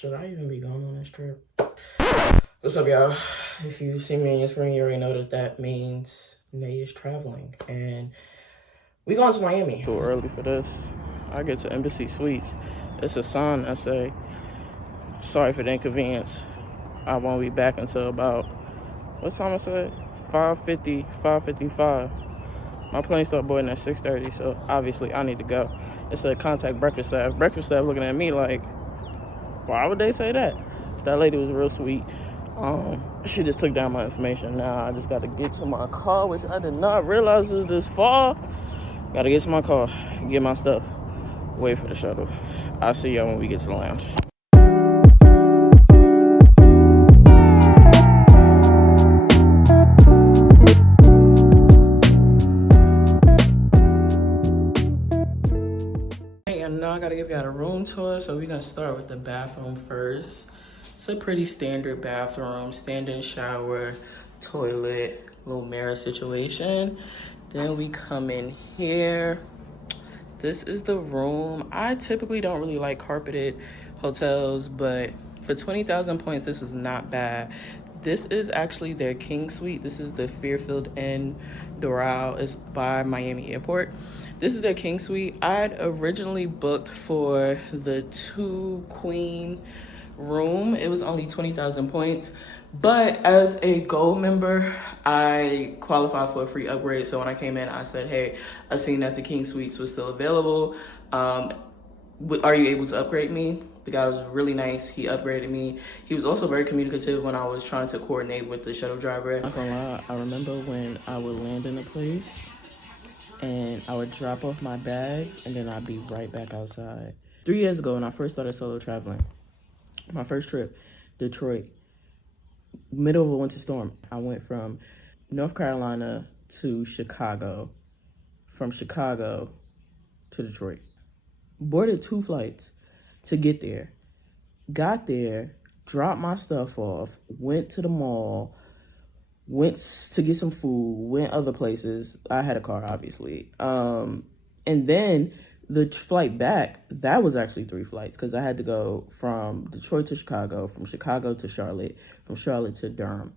Should I even be going on this trip? What's up, y'all? If you see me on your screen, you already know that means Nay is traveling. And we going to Miami. Too early for this. I get to Embassy Suites. It's a sign that say, sorry for the inconvenience. I won't be back until about, what time I said? 5:50, 5:55. My plane start boarding at 6:30, so obviously I need to go. It said contact breakfast staff. Breakfast staff looking at me like, why would they say that? That lady was real sweet. She just took down my information. Now I just got to get to my car, which I did not realize was this far. Got to get to my car, get my stuff, wait for the shuttle. I'll see y'all when we get to the lounge. Now I gotta give y'all a room tour, so we're gonna start with the bathroom first. It's a pretty standard bathroom, standing shower, toilet, little mirror situation. Then we come in here. This is the room. I typically don't really like carpeted hotels, but for 20,000 points, this was not bad. This is actually their king suite. This is the Fairfield Inn Doral. It's by Miami Airport. This is their king suite. I'd originally booked for the 2-queen room. It was only 20,000 points. But as a gold member, I qualified for a free upgrade. So when I came in, I said, hey, I seen that the king suites was still available. Are you able to upgrade me? The guy was really nice. He upgraded me. He was also very communicative when I was trying to coordinate with the shuttle driver. Not gonna lie, I remember when I would land in a place and I would drop off my bags and then I'd be right back outside. 3 years ago when I first started solo traveling, my first trip, Detroit, middle of a winter storm. I went from North Carolina to Chicago, from Chicago to Detroit. Boarded 2 flights to get there. Got there, dropped my stuff off, went to the mall, went to get some food, went other places. I had a car, obviously. And then the flight back, that was actually 3 flights because I had to go from Detroit to Chicago, from Chicago to Charlotte, from Charlotte to Durham.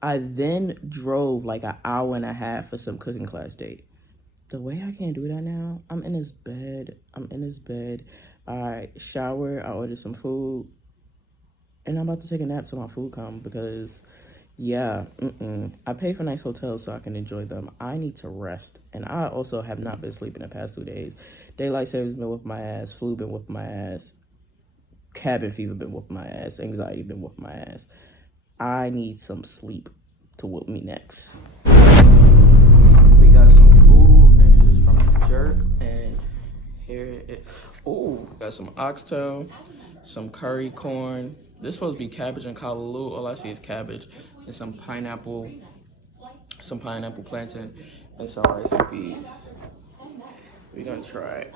I then drove like an hour and a half for some cooking class date. The way I can't do that now, I'm in this bed. I shower, I order some food, and I'm about to take a nap till my food comes because, yeah, I pay for nice hotels so I can enjoy them. I need to rest, and I also have not been sleeping the past 2 days. Daylight savings been whooping my ass, flu been whooping my ass, cabin fever been whooping my ass, anxiety been whooping my ass. I need some sleep to whoop me next. We got some food, and it is from Jerk, and here it is. Oh, got some oxtail, some curry corn. This is supposed to be cabbage and callaloo. All I see is cabbage and some pineapple plantain, and some rice and peas. We're gonna try it.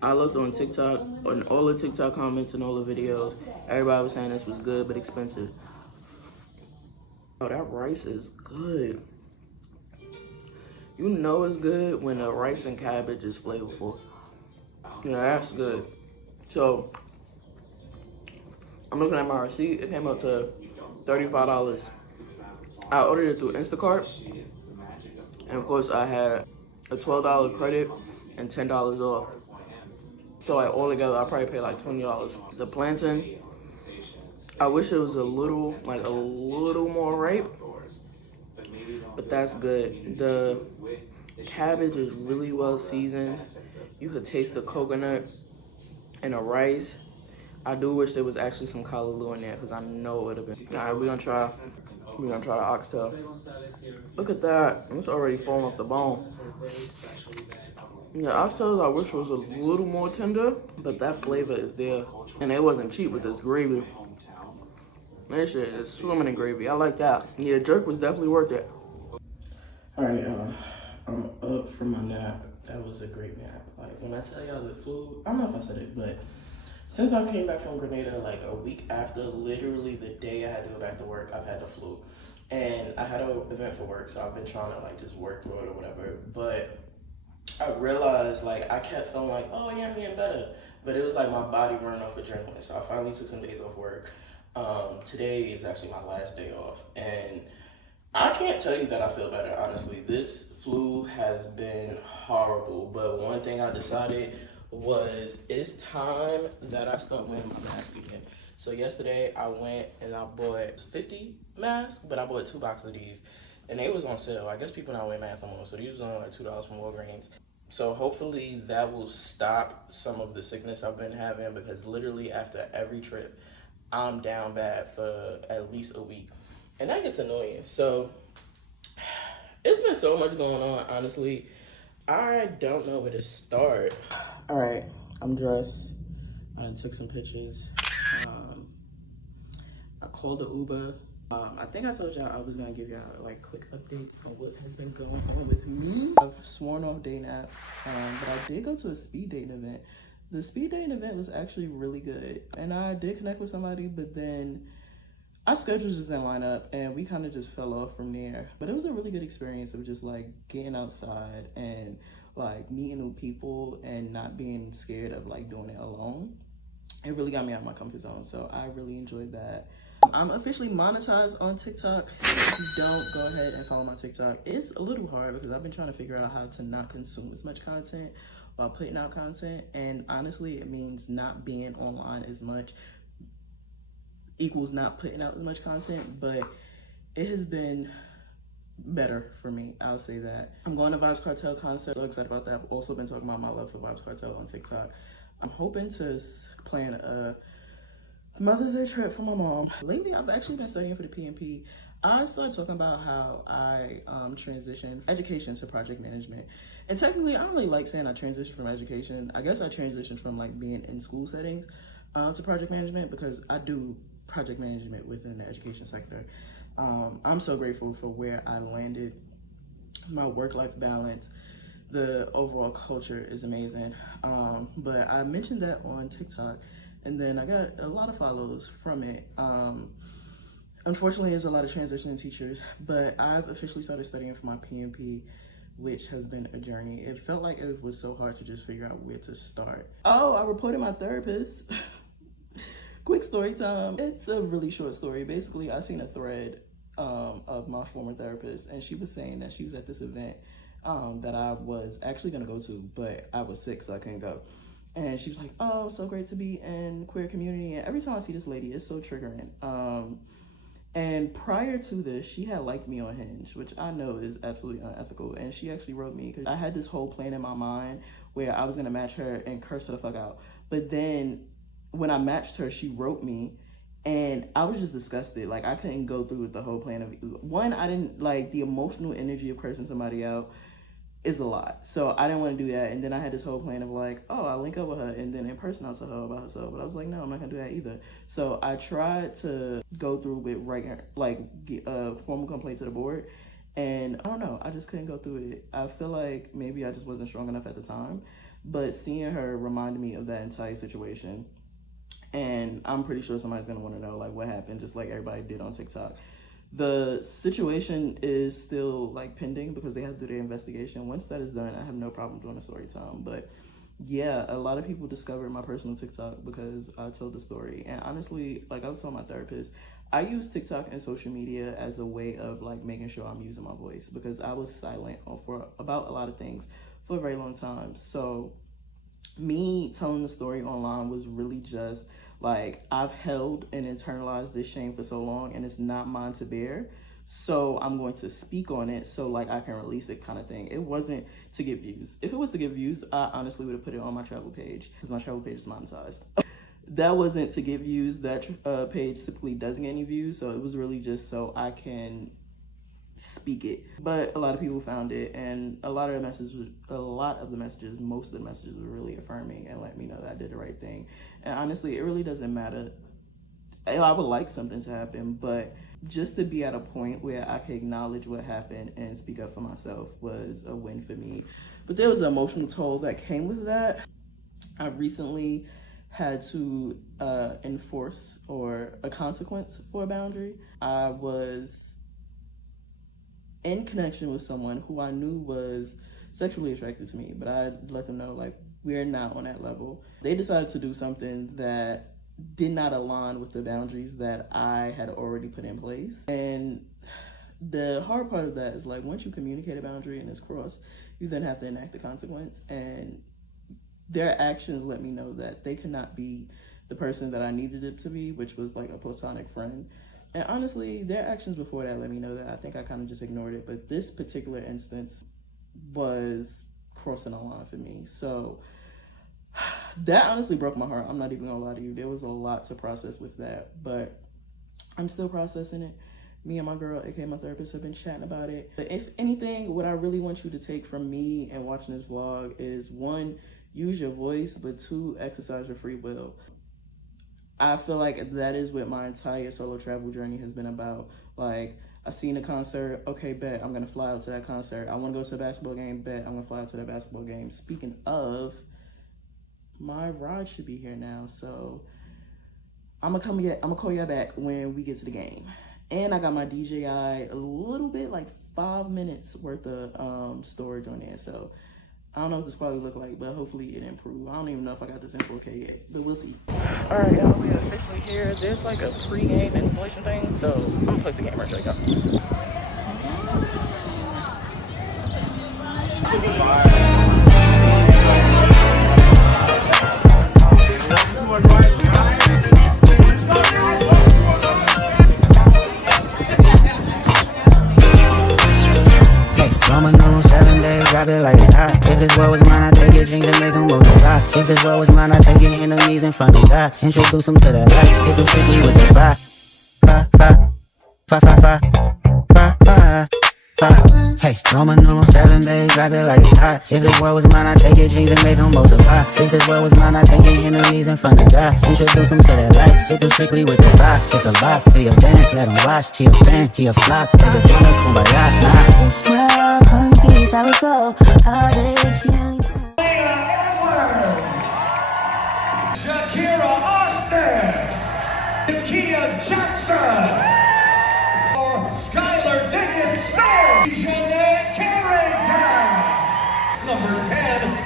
I looked on TikTok, on all the TikTok comments and all the videos. Everybody was saying this was good but expensive. Oh, that rice is good. You know it's good when the rice and cabbage is flavorful. Yeah, that's good. So, I'm looking at my receipt. It came up to $35. I ordered it through Instacart. And of course, I had a $12 credit and $10 off. So, like, all together, I probably paid like $20. The plantain, I wish it was a little more ripe. But that's good. The cabbage is really well seasoned. You could taste the coconut and the rice. I do wish there was actually some callaloo in there because I know it would have been. All right, we're gonna try the oxtail. Look at that. It's already falling off the bone. The oxtails I wish was a little more tender, but that flavor is there. And it wasn't cheap with this gravy. This shit is swimming in gravy. I like that. Yeah, jerk was definitely worth it. All right, I'm up from my nap. That was a great nap. Like, when I tell y'all the flu, I don't know if I said it, but since I came back from Grenada, like a week after, literally the day I had to go back to work, I've had the flu. And I had an event for work, so I've been trying to like just work through it or whatever. But I realized like I kept feeling like, oh yeah, I'm getting better. but it was like my body running off adrenaline. So I finally took some days off work. Today is actually my last day off, and I can't tell you that I feel better, honestly. This flu has been horrible, but one thing I decided was it's time that I start wearing my mask again. So yesterday I went and I bought 50 masks, but I bought 2 boxes of these, and they was on sale. I guess people not wearing masks no more, so these was on like $2 from Walgreens. So hopefully that will stop some of the sickness I've been having, because literally after every trip, I'm down bad for at least a week. And that gets annoying. So it's been so much going on, honestly. I don't know where to start. All right, I'm dressed. I took some pictures. I called the Uber. I think I told y'all I was gonna give y'all like quick updates on what has been going on with me. I've sworn off day naps, but I did go to a speed dating event. The speed dating event was actually really good, and I did connect with somebody, but then our schedules just didn't line up and we kind of just fell off from there. But it was a really good experience of just like getting outside and like meeting new people and not being scared of like doing it alone. It really got me out of my comfort zone, so I really enjoyed that. I'm officially monetized on TikTok. If you don't, go ahead and follow my TikTok. It's a little hard because I've been trying to figure out how to not consume as much content while putting out content, and honestly it means not being online as much equals not putting out as much content, but it has been better for me, I'll say that. I'm going to Vibes Cartel concert, so excited about that. I've also been talking about my love for Vibes Cartel on TikTok. I'm hoping to plan a Mother's Day trip for my mom. Lately, I've actually been studying for the PMP. I started talking about how I transitioned education to project management. And technically, I don't really like saying I transitioned from education. I guess I transitioned from like being in school settings to project management, because I do project management within the education sector. I'm so grateful for where I landed. My work-life balance, the overall culture is amazing. But I mentioned that on TikTok, and then I got a lot of follows from it. Unfortunately, there's a lot of transitioning teachers, but I've officially started studying for my PMP, which has been a journey. It felt like it was so hard to just figure out where to start. Oh, I reported my therapist. Quick story time. It's a really short story. Basically, I seen a thread of my former therapist, and she was saying that she was at this event that I was actually gonna go to, but I was sick, so I couldn't go. And she was like, oh, so great to be in queer community. And every time I see this lady, it's so triggering. And prior to this, she had liked me on Hinge, which I know is absolutely unethical. And she actually wrote me, because I had this whole plan in my mind where I was gonna match her and curse her the fuck out. But then when I matched her, she wrote me, and I was just disgusted. Like, I couldn't go through with the whole plan of, one, I didn't like the emotional energy of cursing somebody out is a lot. So I didn't want to do that. And then I had this whole plan of like, oh, I'll link up with her, and then in person I'll tell her about herself. But I was like, no, I'm not gonna do that either. So I tried to go through with writing, like, a formal complaint to the board. And I don't know, I just couldn't go through with it. I feel like maybe I just wasn't strong enough at the time. But seeing her reminded me of that entire situation. And I'm pretty sure somebody's gonna want to know like what happened, just like everybody did on TikTok. The situation is still like pending because they have to do their investigation. Once that is done, I have no problem doing a story time. But yeah, a lot of people discovered my personal TikTok because I told the story. And honestly, like I was telling my therapist, I use TikTok and social media as a way of like making sure I'm using my voice, because I was silent for about a lot of things for a very long time. So me telling the story online was really just like, I've held and internalized this shame for so long, and it's not mine to bear, so I'm going to speak on it so like I can release it, kind of thing. It wasn't to get views. If it was to get views, I honestly would have put it on my travel page, because my travel page is monetized. That wasn't to get views. That page typically doesn't get any views, so it was really just so I can speak it. But a lot of people found it, and a lot of the messages, most of the messages were really affirming and let me know that I did the right thing. And honestly, it really doesn't matter. I would like something to happen, but just to be at a point where I can acknowledge what happened and speak up for myself was a win for me. But there was an emotional toll that came with that. I recently had to enforce or a consequence for a boundary. I was in connection with someone who I knew was sexually attracted to me, but I let them know like We're not on that level. They decided to do something that did not align with the boundaries that I had already put in place. And the hard part of that is, like, once you communicate a boundary and it's crossed, you then have to enact the consequence. And their actions let me know that they could not be the person that I needed it to be, which was like a platonic friend. And honestly, their actions before that let me know that I think I kind of just ignored it. But this particular instance was crossing a line for me. So that honestly broke my heart. I'm not even gonna lie to you. There was a lot to process with that, but I'm still processing it. Me and my girl, aka my therapist, have been chatting about it. But if anything, what I really want you to take from me and watching this vlog is, one, use your voice, but two, exercise your free will. I feel like that is what my entire solo travel journey has been about. Like, I seen a concert, okay, bet, I'm gonna fly out to that concert. I wanna go to a basketball game, bet, I'm gonna fly out to that basketball game. Speaking of, my ride should be here now, so I'm gonna call y'all back when we get to the game. And I got my DJI a little bit, like 5 minutes worth of storage on there, so I don't know what this quality look like, but hopefully it improve. I don't even know if I got this in 4K yet, but we'll see. All right, y'all, we officially here. There's like a pre-game installation thing, so I'm gonna play the game right there, y'all. Roman numeral 7 days, drop it like it's hot. If this world was mine, I'd take it, drink to make them multiply. If this world was mine, I'd take your enemies in front of God. Introduce them to that light, hit them strictly with the fire. Fire. Hey, Roman numeral 7 days, drop it like it's hot. If this world was mine, I'd take your dreams and make them multiply. If this world was mine, I'd take your enemies in front of God. Introduce them to that light, hit them strictly with the fire. It's a lot, do your dance, let them watch. She a fan, he a flop, they just wanna kumbaya, nah. This world, confused, how we go. Heartache, she only Shakira Austin, Nakia Jackson, or Skylar Diggins Smith, Jeanette Carrington, number 10,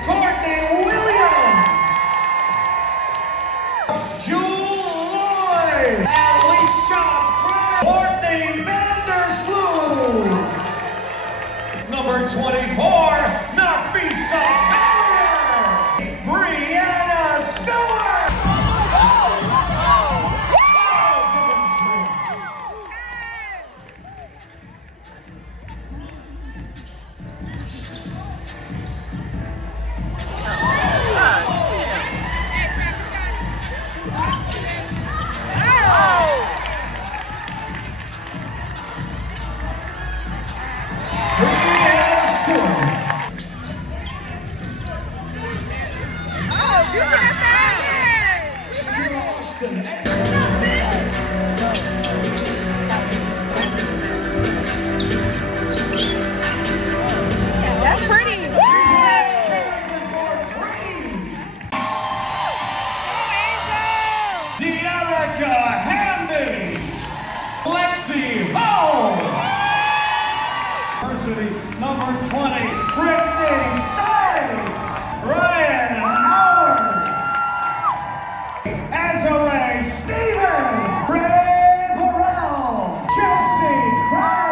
Courtney Williams, Jewel Lloyd, Alicia Pratt, Courtney Vandersloot, number 24, Nafisa Carrier, Brianna Stewart. That's pretty. Dearica Hamby, Lexi Hall, Varsity number 20, Brittany Sykes, Ryan Howard, Azare Stevens, Ray Burrell, Chelsea Cray.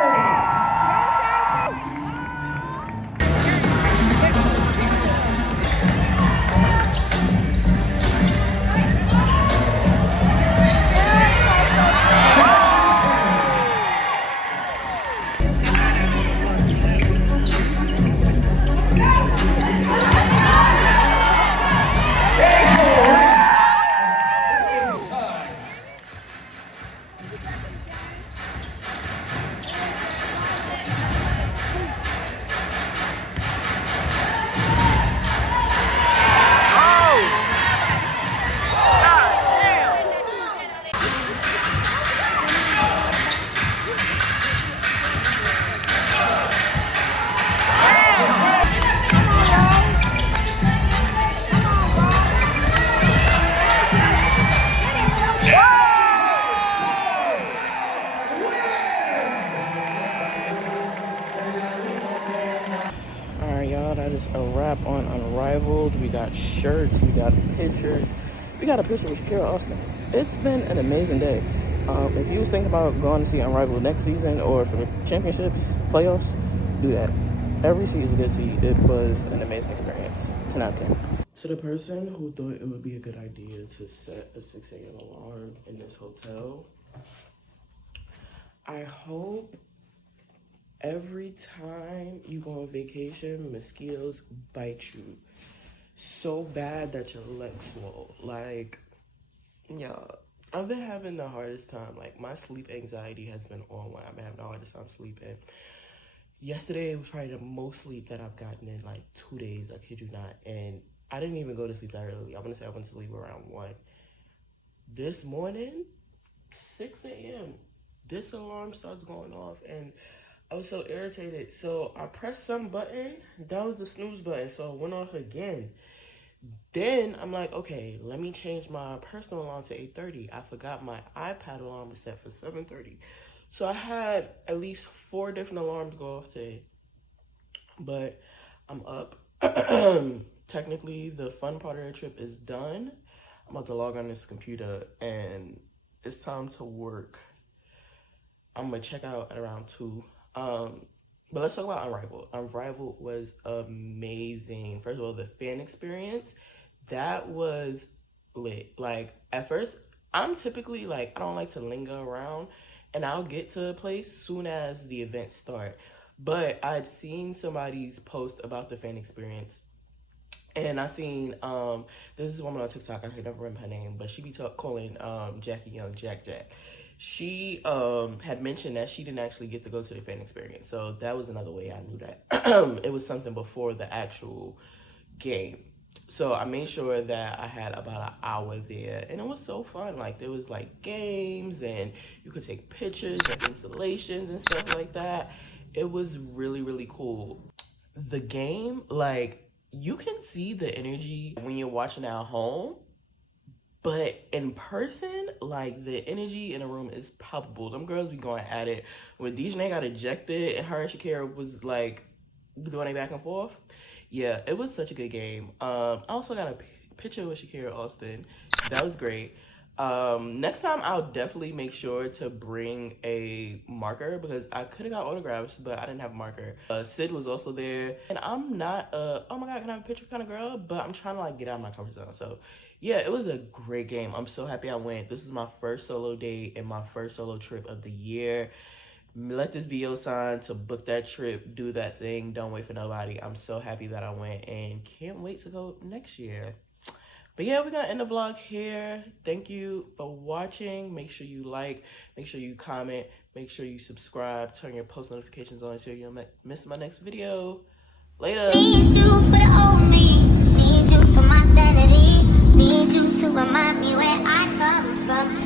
got shirts, we got pictures. We got a picture with Shakira Austin. It's been an amazing day. If you was thinking about going to see Unrivaled next season or for the championships, playoffs, do that. Every seat is a good seat. It was an amazing experience. 10 out of 10. To the person who thought it would be a good idea to set a 6 a.m. alarm in this hotel, I hope every time you go on vacation, mosquitoes bite you so bad that your legs swell. Like, yeah, I've been having the hardest time. Like, my sleep anxiety has been on one. I've been having the hardest time sleeping. Yesterday was probably the most sleep that I've gotten in like 2 days. I kid you not. And I didn't even go to sleep that early. I'm gonna say I went to sleep around 1. This morning, 6 a.m., this alarm starts going off, and I was so irritated. So I pressed some button. That was the snooze button. So it went off again. Then I'm like, okay, let me change my personal alarm to 8:30. I forgot my iPad alarm was set for 7:30. So I had at least 4 different alarms go off today. But I'm up. Technically, the fun part of the trip is done. I'm about to log on this computer, and it's time to work. I'm gonna check out at around 2. But let's talk about Unrivaled. Unrivaled was amazing. First of all, the fan experience, that was lit. Like, at first, I'm typically like, I don't like to linger around, and I'll get to a place soon as the events start. But I'd seen somebody's post about the fan experience, and I seen there's this woman on TikTok, I can never remember her name, but she be calling Jackie Young Jack. She had mentioned that she didn't actually get to go to the fan experience. So that was another way I knew that. It was something before the actual game. So I made sure that I had about an hour there, and it was so fun. Like, there was like games, and you could take pictures and installations and stuff like that. It was really, really cool. The game, like, you can see the energy when you're watching at home, but in person, like, the energy in the room is palpable. Them girls be going at it. When Dejanay got ejected and her and Shakira was like doing it back and forth, yeah, it was such a good game. I also got a picture with Shakira Austin. That was great. Next time I'll definitely make sure to bring a marker, because I could have got autographs, but I didn't have a marker. Sid was also there, and I'm not oh my god, can I have a picture kind of girl, but I'm trying to like get out of my comfort zone. So yeah, it was a great game. I'm so happy I went. This is my first solo date and my first solo trip of the year. Let this be your sign to book that trip, do that thing, don't wait for nobody. I'm so happy that I went, and can't wait to go next year. But yeah, we're gonna end the vlog here. Thank you for watching. Make sure you like, make sure you comment, make sure you subscribe, turn your post notifications on so you don't miss my next video. Later. Need you for the old me. Need you for my